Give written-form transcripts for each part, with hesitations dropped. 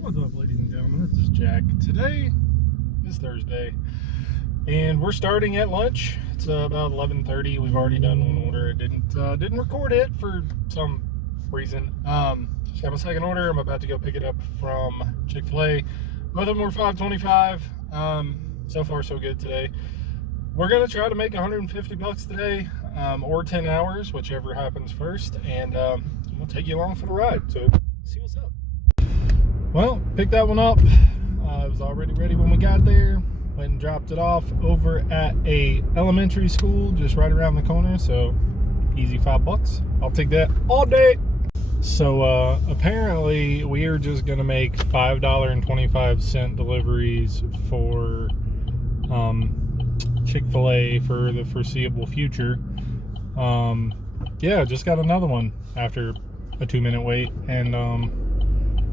What's up, ladies and gentlemen? This is Jack. Today is Thursday, and we're starting at lunch. It's about 11:30. We've already done one order. I didn't record it for some reason. Just got my second order. I'm about to go pick it up from Chick-fil-A. Both of them were $5.25. So far, so good today. We're gonna try to make $150 today, or 10 hours, whichever happens first, and we'll take you along for the ride. So see what's up. Well, picked that one up. It was already ready when we got there. Went and dropped it off over at a elementary school just right around the corner. So easy $5. I'll take that all day. So apparently we are just gonna make $5.25 deliveries for Chick-fil-A for the foreseeable future. Yeah, just got another one after a 2-minute wait, and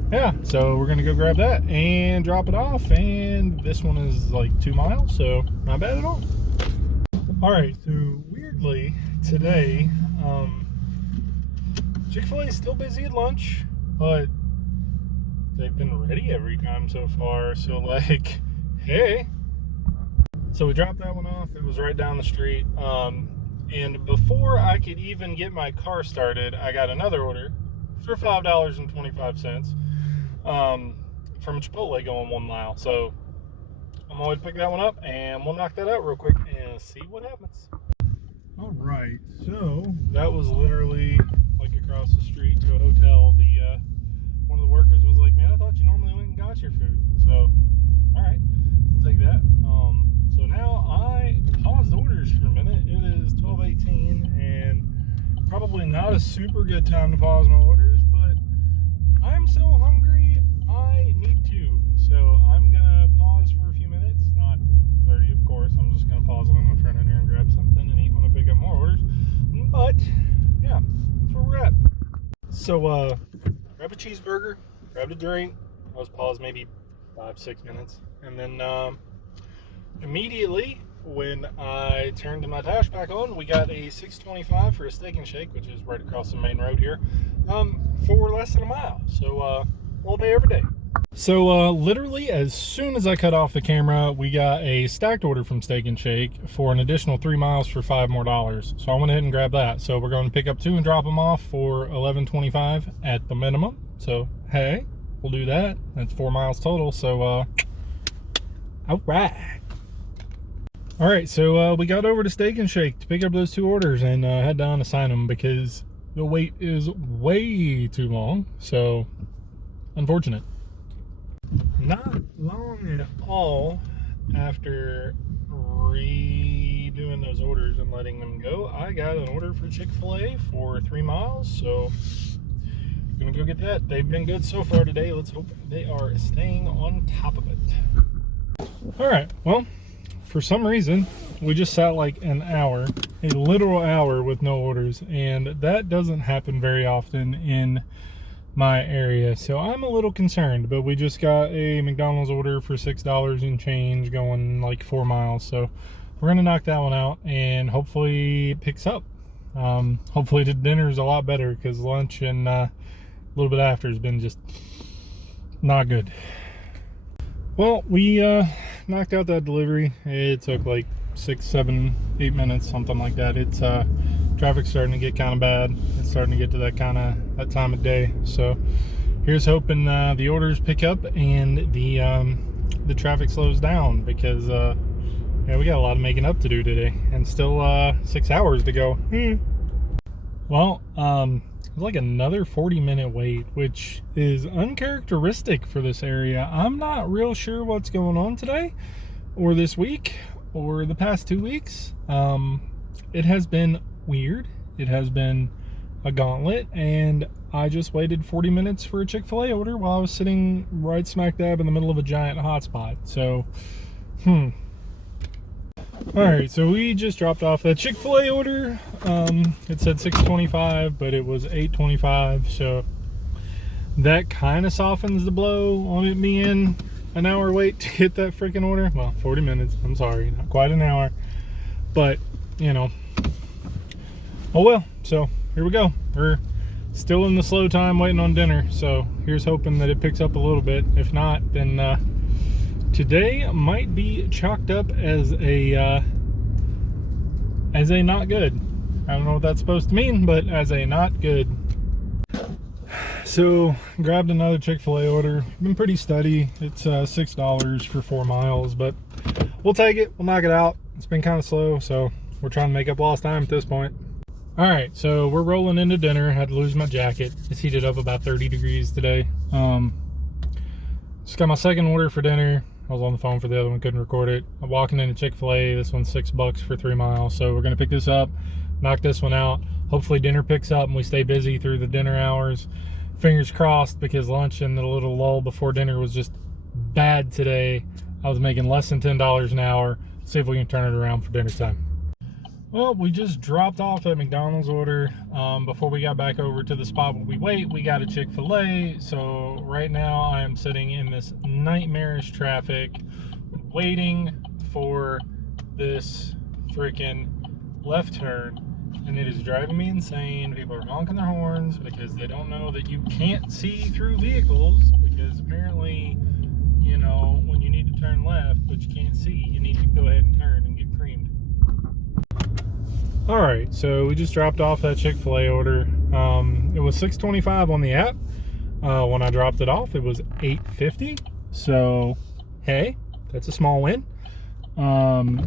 yeah, so we're gonna go grab that and drop it off, and this one is like 2 miles, so not bad at all. All right, so weirdly today, Chick-fil-A is still busy at lunch, but they've been ready every time so far, so like, hey. So we dropped that one off. It was right down the street, and before I could even get my car started, I got another order for $5.25 from Chipotle going 1 mile. So I'm going to pick that one up and we'll knock that out real quick and see what happens. All right, so that was literally like across the street to a hotel. One of the workers was like, "Man, I thought you normally went and got your food." So all right, I'll take that. So now I paused orders for a minute. It is 12:18 and probably not a super good time to pause my orders, but I'm so hungry I need to. So I'm gonna pause for a few minutes, not 30 of course. I'm just gonna pause and I'm gonna turn in here and grab something and eat when I pick up more orders. But yeah, that's where we're at. So grab a cheeseburger, grabbed a drink. I was paused maybe 5-6 minutes, and then immediately when I turned my dash back on, we got a $6.25 for a steak and shake, which is right across the main road here, for less than a mile. So all day every day. So literally as soon as I cut off the camera, we got a stacked order from Steak and Shake for an additional 3 miles for $5 more. So I went ahead and grabbed that. So we're going to pick up 2 and drop them off for $11.25 at the minimum. So hey, we'll do that. That's 4 miles total. So all right. All right, so we got over to Steak and Shake to pick up those 2 orders and had to unassign them because the wait is way too long. So unfortunate. Not long at all after redoing those orders and letting them go, I got an order for Chick-fil-A for 3 miles. So I'm gonna go get that. They've been good so far today. Let's hope they are staying on top of it. All right, well, for some reason, we just sat like an hour, a literal hour with no orders, and that doesn't happen very often in my area, so I'm a little concerned. But we just got a McDonald's order for $6 and change going like 4 miles, so we're gonna knock that one out and hopefully it picks up. Hopefully the dinner's a lot better, because lunch and a little bit after has been just not good. Well, we knocked out that delivery. It took like 6, 7, 8 minutes, something like that. It's traffic's starting to get kind of bad. It's starting to get to that time of day. So here's hoping the orders pick up and the traffic slows down, because yeah, we got a lot of making up to do today, and still 6 hours to go. Well, it's like another 40-minute wait, which is uncharacteristic for this area. I'm not real sure what's going on today or this week or the past 2 weeks. It has been weird. It has been a gauntlet, and I just waited 40 minutes for a Chick-fil-A order while I was sitting right smack dab in the middle of a giant hotspot. So all right, so we just dropped off that Chick-fil-A order. It said $6.25, but it was $8.25, so that kind of softens the blow on it being an hour wait to get that freaking order. Well, 40 minutes, I'm sorry, not quite an hour, but you know, oh well. So here we go. We're still in the slow time waiting on dinner. So here's hoping that it picks up a little bit. If not, then today might be chalked up as a not good. I don't know what that's supposed to mean, but as a not good. So grabbed another Chick-fil-A order. Been pretty steady. It's $6 for 4 miles, but we'll take it. We'll knock it out. It's been kind of slow, so we're trying to make up lost time at this point. All right, so we're rolling into dinner. Had to lose my jacket. It's heated up about 30 degrees today. Just got my second order for dinner. I was on the phone for the other one, couldn't record it. I'm walking into Chick-fil-A. This one's $6 for 3 miles. So we're gonna pick this up, knock this one out. Hopefully dinner picks up and we stay busy through the dinner hours. Fingers crossed, because lunch and the little lull before dinner was just bad today. I was making less than $10 an hour. See if we can turn it around for dinner time. Well, we just dropped off that McDonald's order. Before we got back over to the spot where we wait, we got a Chick-fil-A. So right now I am sitting in this nightmarish traffic waiting for this freaking left turn, and it is driving me insane. People are honking their horns because they don't know that you can't see through vehicles, because apparently, you know, when you need to turn left but you can't see, you need to go ahead and turn and get creamed. All right, so we just dropped off that Chick-fil-A order. It was $6.25 on the app. When I dropped it off, it was $8.50. So, hey, that's a small win.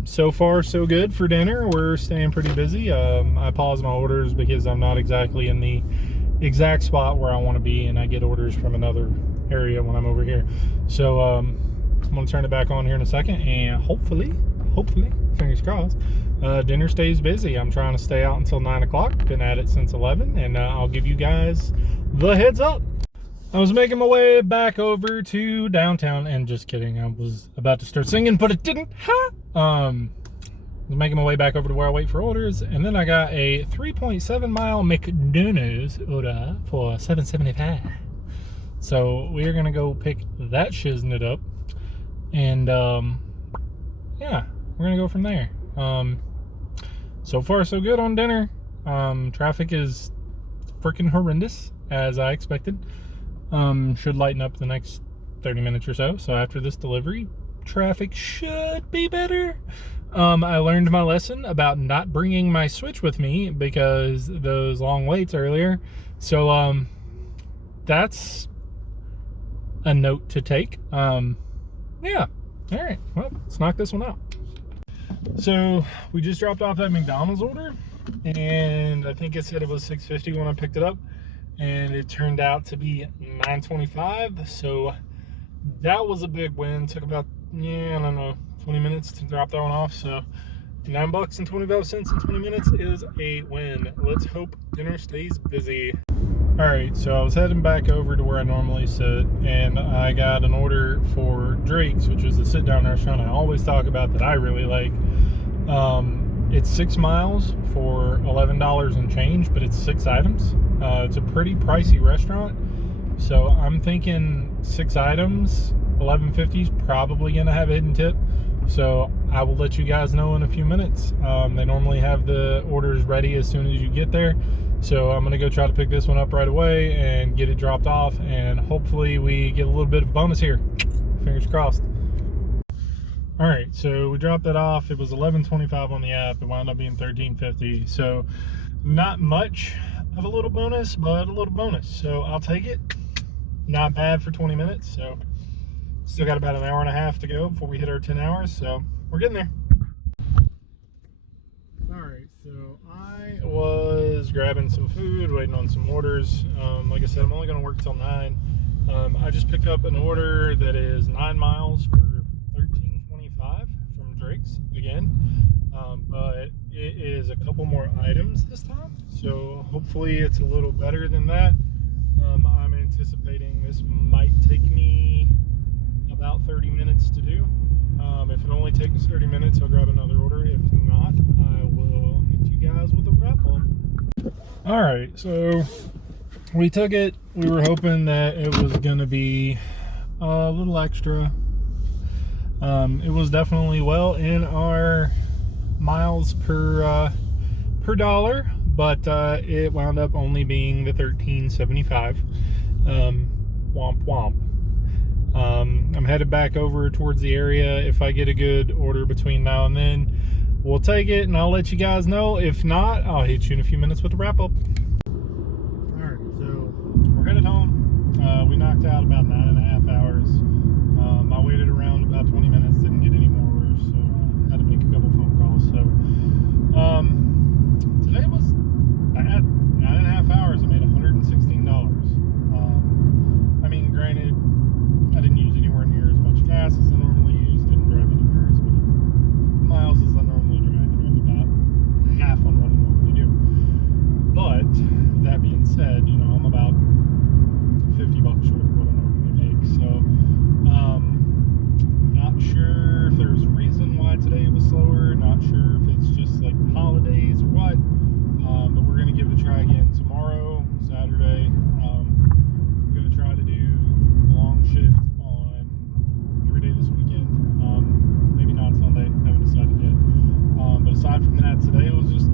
So far, so good for dinner. We're staying pretty busy. I pause my orders because I'm not exactly in the exact spot where I want to be, and I get orders from another area when I'm over here. So, I'm going to turn it back on here in a second, and hopefully, fingers crossed, dinner stays busy. I'm trying to stay out until 9 o'clock. Been at it since 11, and I'll give you guys the heads up. I was making my way back over to downtown, and just kidding, I was about to start singing, but it didn't. I was making my way back over to where I wait for orders, and then I got a 3.7 mile McDonald's order for $7.75. So we're gonna go pick that shiznit up, and yeah, we're gonna go from there. So far so good on dinner. Traffic is freaking horrendous, as I expected. Should lighten up the next 30 minutes or so. So after this delivery, traffic should be better. I learned my lesson about not bringing my Switch with me because those long waits earlier. So that's a note to take. Yeah. All right. Well, let's knock this one out. So we just dropped off that McDonald's order, and I think it said it was $6.50 when I picked it up, and it turned out to be $9.25. So that was a big win. Took about, I don't know, 20 minutes to drop that one off. So $9.25 in 20 minutes is a win. Let's hope dinner stays busy. All right, so I was heading back over to where I normally sit, and I got an order for Drake's, which is the sit-down restaurant I always talk about that I really like. It's 6 miles for $11 and change, but it's 6 items. It's a pretty pricey restaurant, so I'm thinking 6 items, $11.50 is probably gonna have a hidden tip. So I will let you guys know in a few minutes. They normally have the orders ready as soon as you get there. So I'm gonna go try to pick this one up right away and get it dropped off, and hopefully we get a little bit of bonus here. Fingers crossed. All right, so we dropped that off. It was $11.25 on the app. It wound up being $13.50. So not much of a little bonus, but a little bonus. So I'll take it. Not bad for 20 minutes. So still got about an hour and a half to go before we hit our 10 hours. So we're getting there. All right, so I was grabbing some food, waiting on some orders. Like I said, I'm only going to work till 9. I just picked up an order that is 9 miles for $13.25 from Drake's again, but it is a couple more items this time, so hopefully it's a little better than that. I'm anticipating this might take me about 30 minutes to do. If it only takes 30 minutes, I'll grab another order. If not, I will hit you guys with a wrap up. All right, so we took it. We were hoping that it was gonna be a little extra. It was definitely well in our miles per per dollar, but it wound up only being the $13.75. Womp womp. I'm headed back over towards the area. If I get a good order between now and then, we'll take it, and I'll let you guys know. If not, I'll hit you in a few minutes with the wrap up. Alright, so we're headed home. We knocked out about 9.5 hours. I waited around about 20 minutes, didn't get any more orders, so had to make a couple phone calls. So today was bad. 9.5 hours, I made $116. I mean, granted, I didn't use anywhere near as much gas as I normally use, didn't drive anywhere as many miles as I normally drive, and I'm about half on what I normally do. But that being said, you know, I'm about $50 short of what I normally make. So not sure if there's a reason why today was slower, not sure if it's just like holidays or what, but we're gonna give it a try again tomorrow, Saturday. I'm gonna try to do a long shift on every day this weekend, maybe not Sunday, haven't decided yet. But aside from that, today was just